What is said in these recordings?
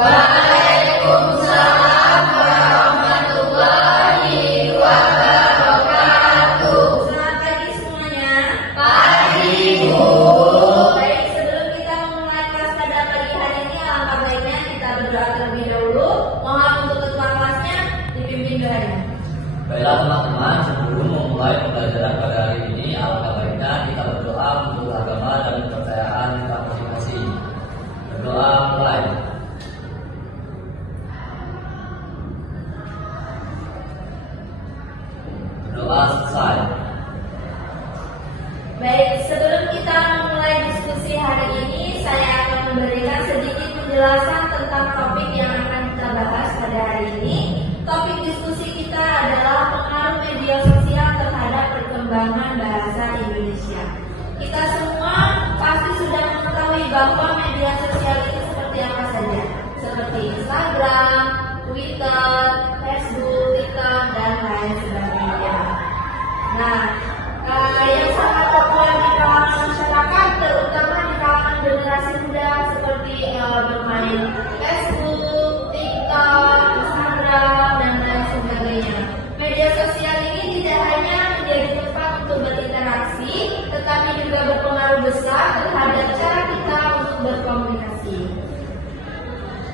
Waalaikumsalam warahmatullahi wabarakatuh. Selamat pagi semuanya. Pagi, Bu. Baik, sebelum kita memulai kelas pada pagi hari ini, alangkah baiknya kita berdoa terlebih dahulu. Mohon untuk ketua kelasnya dipimpin doanya. Baiklah teman-teman, sebelum memulai pembelajaran pada hari ini, alangkah baiknya kita berdoa untuk agama dan kepercayaan kita masing-masing. Berdoa mulai. Berdoa selesai. Baik, sebelum kita memulai diskusi hari ini, saya akan memberikan sedikit penjelasan tentang topik yang akan kita bahas pada hari ini. Topik diskusi kita adalah pengaruh media sosial terhadap perkembangan bahasa Indonesia. Kita semua pasti sudah mengetahui bahwa media sosial itu seperti apa saja, seperti Instagram, Twitter, Facebook, TikTok, dan lain sebagainya. Nah, yang sangat populer di kalangan masyarakat, terutama di kalangan generasi muda, seperti bermain Facebook, TikTok, Instagram, dan lain sebagainya. Media sosial ini tidak hanya menjadi tempat untuk berinteraksi, tetapi juga berpengaruh besar terhadap cara kita untuk berkomunikasi.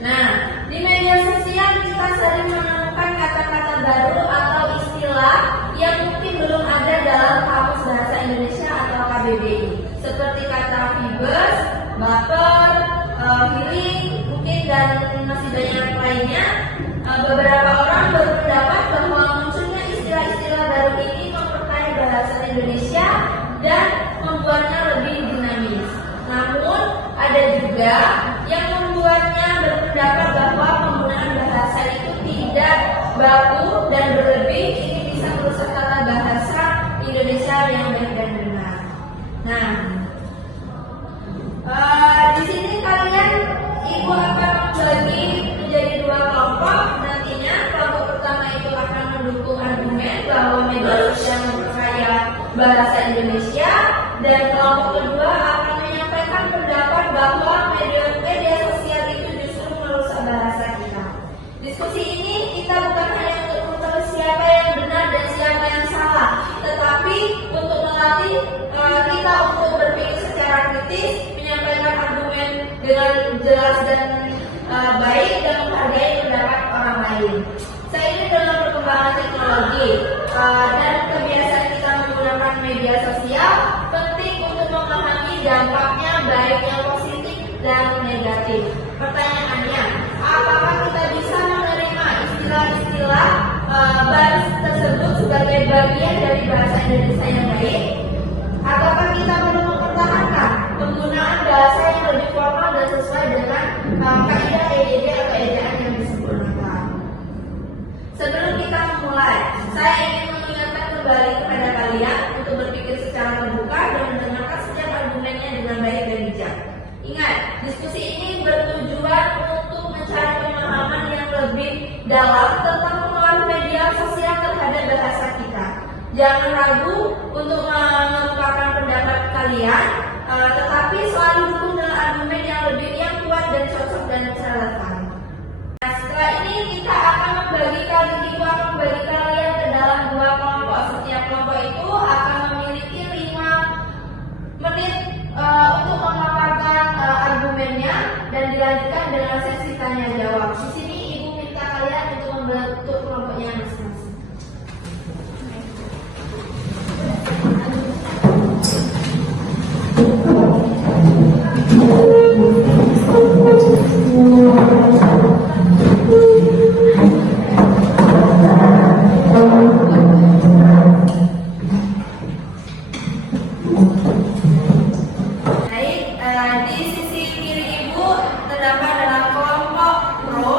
Nah, di media sosial kita sering menemukan kata-kata baru atau istilah yang mungkin belum ada dalam kamus bahasa Indonesia atau KBBI, seperti kata vibes, baper, healing, mungkin dan masih banyak lainnya. Beberapa orang berpendapat bahwa munculnya istilah-istilah baru ini memperkaya bahasa Indonesia dan membuatnya lebih dinamis. Namun ada juga yang membuatnya berpendapat bahwa penggunaan bahasa itu tidak baku dan berlebih, ini bisa merusak tata bahasa Indonesia yang baik dan benar. Nah, di sini kalian ibu akan membagi menjadi dua kelompok. Nantinya kelompok pertama itu akan mendukung argumen bahwa media sosial memperkaya bahasa Indonesia, dan kelompok kedua akan menyampaikan pendapat bahwa media sosial itu justru merusak bahasa kita. Diskusi ini kita bukan hanya untuk mengetahui siapa yang benar dan siapa yang salah, tetapi untuk melatih kita untuk berpikir secara kritis, menyampaikan argumen dengan jelas dan baik, dan menghargai pendapat orang lain. Seiring dengan perkembangan teknologi dan kebiasaan kita menggunakan media sosial, penting untuk memahami dampaknya baik yang positif dan negatif. Pertanyaannya, apakah kita bisa menerima istilah-istilah baru tersebut sebagai bagian dari bahasa Indonesia yang baik? Ataukah kita perlu mempertahankan penggunaan bahasa yang lebih formal dan sesuai dengan kaidah EYD atau ejaan yang disempurnakan? Sebelum kita memulai, saya ingin mengingatkan kembali kepada kalian untuk berpikir secara terbuka dan mendengarkan setiap argumennya dengan baik dan bijak. Ingat, diskusi ini bertujuan untuk mencari pemahaman yang lebih dalam tentang pengaruh media sosial terhadap bahasa kita. Jangan ragu untuk mengungkapkan pendapat kalian, tetapi selalu dukung dengan argumen yang kuat dan cocok dan relevan. Nah, setelah ini kita akan membagi kalian ke dalam dua kelompok. Setiap kelompok itu akan memiliki 5 menit untuk memaparkan argumennya, dan dilanjutkan dengan sesi tanya jawab. Di sini ibu minta kalian untuk membentuk kelompoknya masing-masing. Di sisi kiri ibu terdapat dalam kelompok pro,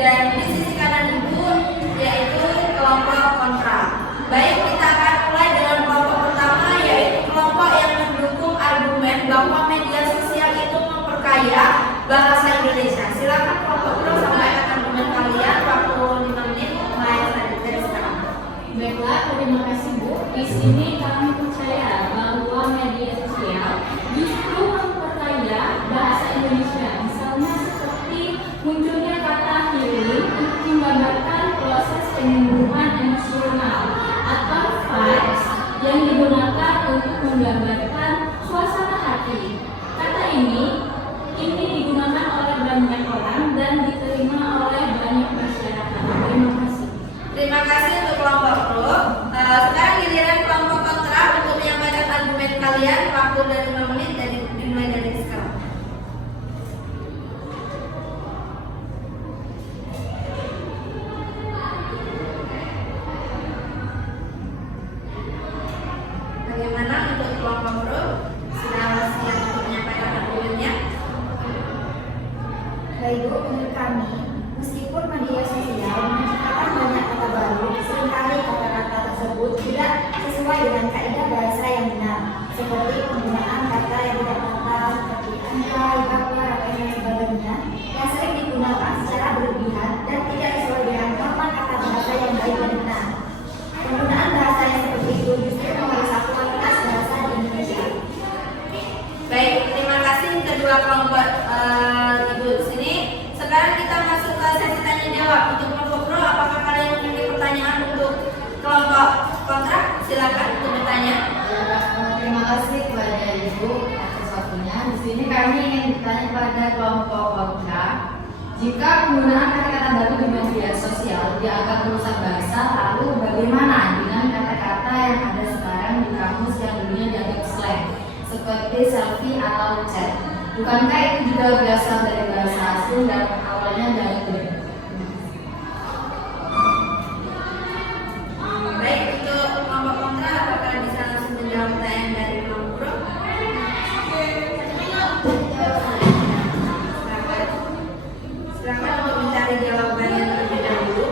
dan di sisi kanan ibu yaitu kelompok kontra. Baik, kita akan mulai dengan kelompok pertama, yaitu kelompok yang mendukung argumen bahwa media sosial itu memperkaya bahasa Indonesia. Silakan kelompok pro sampaikan argumen kalian, waktu 5 menit mulai dari sekarang. Baiklah, terima kasih Bu. Di sini kami percaya bahwa media kalian waktu dari 5 menit dimulai dari sekarang. Bagaimana untuk kelompok pro? Sudah siap untuk menyampaikan argumennya? Baik Bu, menurut kami, meskipun media sosial menciptakan banyak kata baru, seringkali kata-kata tersebut tidak sesuai dengan kaidah bahasa yang benar, seperti penggunaan kata yang tidak tepat, seperti anjay, baper, dan sebagainya, yang sering digunakan secara berlebihan dan tidak sesuai dengan norma kata bahasa yang baik dan benar. Penggunaan bahasa yang seperti itu justru merusak kualitas bahasa di Indonesia. Baik, terima kasih kedua kelompok ibu di sini. Sekarang kita masuk ke sesi tanya jawab. Untuk kelompok pro, apakah kalian memiliki pertanyaan untuk kelompok kontra? Silakan untuk bertanya. Terima kasih kepada Ibu atas waktunya. Di sini kami ingin bertanya kepada kelompok kontra. Jika penggunaan kata-kata baru di media sosial dianggap merusak bahasa, lalu bagaimana dengan kata-kata yang ada sekarang di kamus yang dulunya dianggap slang, seperti selfie atau chat? Bukankah itu juga berasal dari bahasa asing dan awalnya dari Inggris? Baik, untuk kelompok kontra, apakah bisa langsung menjawab pertanyaan dari kelompok pro? Silakan untuk mencari jawabannya terlebih dahulu.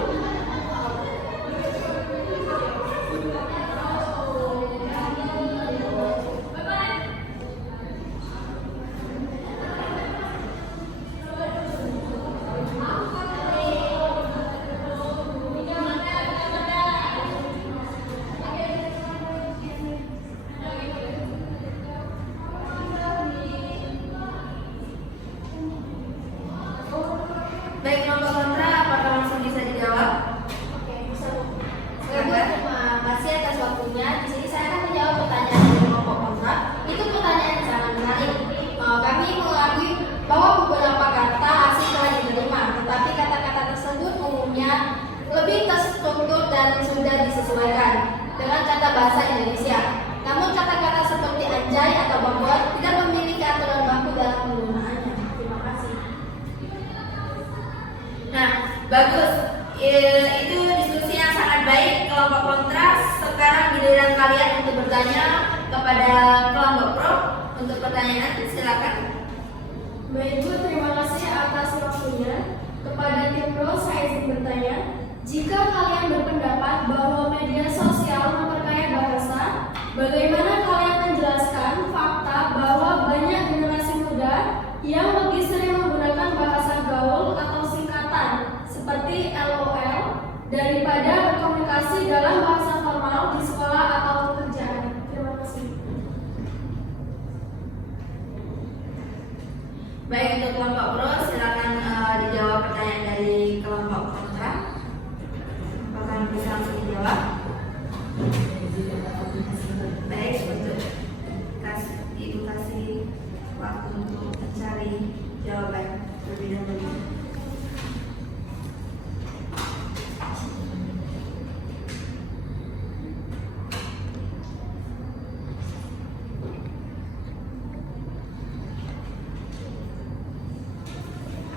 Baik, kelompok kontra, apakah langsung bisa dijawab? Silakan. Terima kasih atas waktunya. Di sini saya akan menjawab pertanyaan dari kelompok kontra. Itu pertanyaan yang sangat menarik. Kami mengakui bahwa beberapa kata asing telah diterima, tetapi kata-kata tersebut umumnya lebih terstruktur dan sudah disesuaikan dengan kata bahasa Indonesia. Namun kata-kata seperti anjay atau baper tidak memiliki aturan baku dalam penggunaannya. Terima kasih. Nah, bagus. Itu diskusi yang sangat baik kelompok kontra. Sekarang giliran kalian untuk bertanya kepada kelompok pro. Untuk pertanyaan, silakan. Baik Bu, terima kasih atas waktunya. Kepada tim pro, saya izin bertanya, jika kalian berpendapat bahwa media sosial memperkaya bahasa, bagaimana kalian menjelaskan fakta bahwa banyak generasi muda yang lebih sering menggunakan bahasa gaul atau singkatan seperti LOL daripada berkomunikasi dalam bahasa formal di sekolah atau pekerjaan? Terima kasih. Baik, untuk kelompok pro, silakan dijawab pertanyaan dari kelompok kontra. Apakah bisa langsung dijawab? Baik, untuk Ibu kasih waktu untuk mencari jawaban terlebih dahulu.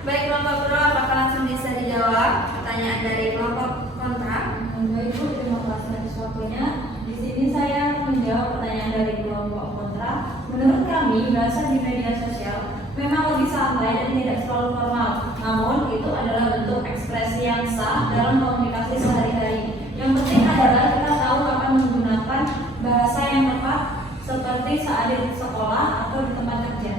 Baik, kelompok pro, apakah langsung bisa dijawab pertanyaan dari kelompok kontra? Baik Bu, terima kasih atas waktunya. Di sini saya menjawab pertanyaan dari kelompok kontra. Menurut kami, bahasa di media sosial memang lebih santai dan tidak selalu formal. Namun, itu adalah bentuk ekspresi yang sah dalam komunikasi sehari-hari. Yang penting adalah kita tahu kapan menggunakan bahasa yang tepat, seperti saat di sekolah atau di tempat kerja.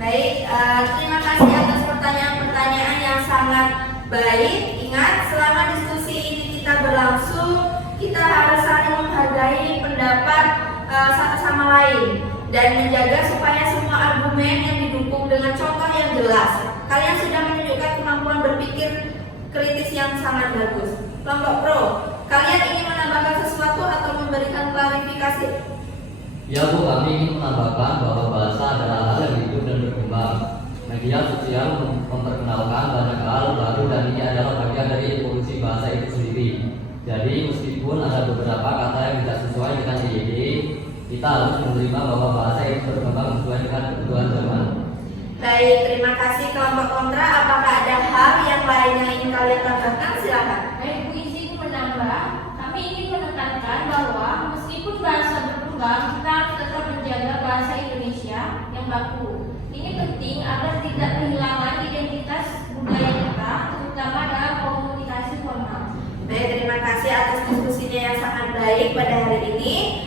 Baik, terima kasih atas pertanyaan-pertanyaan yang sangat baik. Ingat, selama diskusi ini kita berlangsung, kita harus saling menghargai pendapat satu sama lain dan menjaga supaya semua argumen yang didukung dengan contoh yang jelas. Kalian sudah menunjukkan kemampuan berpikir kritis yang sangat bagus. Kelompok pro, kalian ingin menambahkan sesuatu atau memberikan klarifikasi? Ya Bu, kami ingin menambahkan bahwa bahasa adalah hal yang hidup dan berkembang. Media sosial memperkenalkan banyak hal baru dan ini adalah bagian dari evolusi bahasa itu sendiri. Jadi meskipun ada beberapa kata yang tidak sesuai dengan ide, Kita harus menerima bahwa bahasa itu berkembang sesuai dengan kebutuhan zaman. Baik, terima kasih kelompok kontra. Apakah ada hal yang lain yang ingin kalian tambahkan? Silakan. Baik, Bu izin menambah. Kami ingin menekankan bahwa meskipun bahasa berkembang, kita harus tetap menjaga bahasa Indonesia yang baku. Ini penting agar tidak kehilangan identitas budaya kita, terutama dalam komunikasi formal. Baik, terima kasih atas diskusinya yang sangat baik pada hari ini.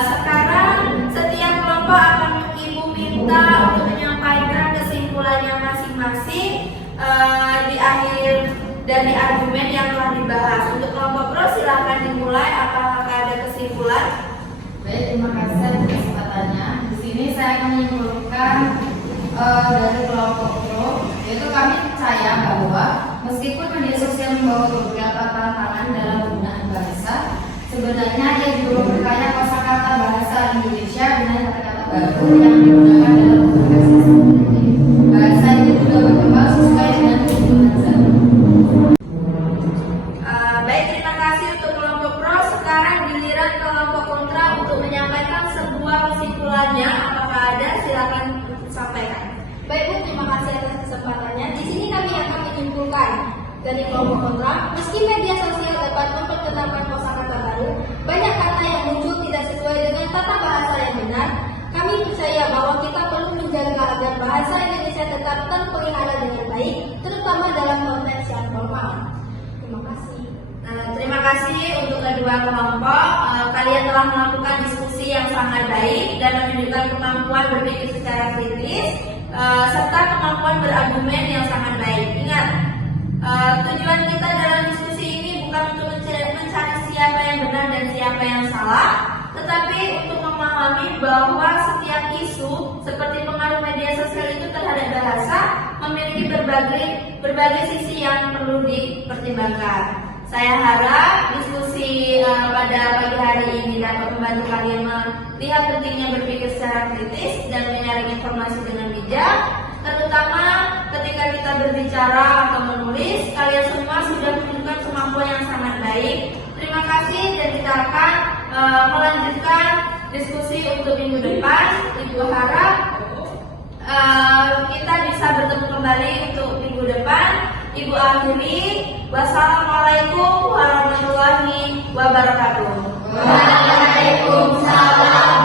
Sekarang setiap kelompok akan Ibu minta untuk menyampaikan kesimpulannya masing-masing di akhir dari argumen yang telah dibahas. Untuk kelompok pro silakan dimulai. Apakah ada kesimpulan? Baik, terima kasih atas kesempatannya. Di sini saya akan menyimpulkan dari kelompok pro, yaitu kami percaya bahwa meskipun media sosial membawa beberapa tantangan dalam penggunaan bahasa, sebenarnya ia juga memperkaya kosakata bahasa Indonesia dengan kata-kata baru yang digunakan dalam komunikasi sehari-hari. Bahasa itu juga berkembang sesuai dengan kebutuhan zaman. Baik, terima kasih untuk kelompok pro. Sekarang giliran kelompok kontra untuk menyampaikan sebuah kesimpulannya. Apakah ada? Silakan sampaikan. Baik Bu, terima kasih atas kesempatannya. Di sini kami akan menyimpulkan dari kelompok kontra, meski media sosial dapat memperkenalkan kosakata baru, banyak kata yang muncul tidak sesuai dengan tata bahasa yang benar. Kami percaya bahwa kita perlu menjaga agar bahasa Indonesia tetap terpelihara dengan baik, terutama dalam konteks yang formal. Terima kasih. Terima kasih untuk kedua kelompok. Kalian telah melakukan diskusi yang sangat baik dan menunjukkan kemampuan berpikir secara kritis serta kemampuan berargumen yang sangat baik. Ingat, tujuan kita dalam diskusi ini bukan untuk mencari siapa yang benar dan siapa yang salah, tetapi untuk memahami bahwa setiap isu seperti pengaruh media sosial itu terhadap bahasa memiliki berbagai sisi yang perlu dipertimbangkan. Saya harap diskusi pada pagi hari ini dapat membantu kalian melihat pentingnya berpikir secara kritis dan menyaring informasi dengan bijak, terutama ketika kita berbicara atau menulis. Kalian semua sudah menunjukkan kemampuan yang sangat baik. Terima kasih dan kita akan melanjutkan diskusi untuk minggu depan. Ibu harap kita bisa bertemu kembali untuk minggu depan. Ibu akhiri, wassalamualaikum warahmatullahi wabarakatuh. Waalaikumsalam.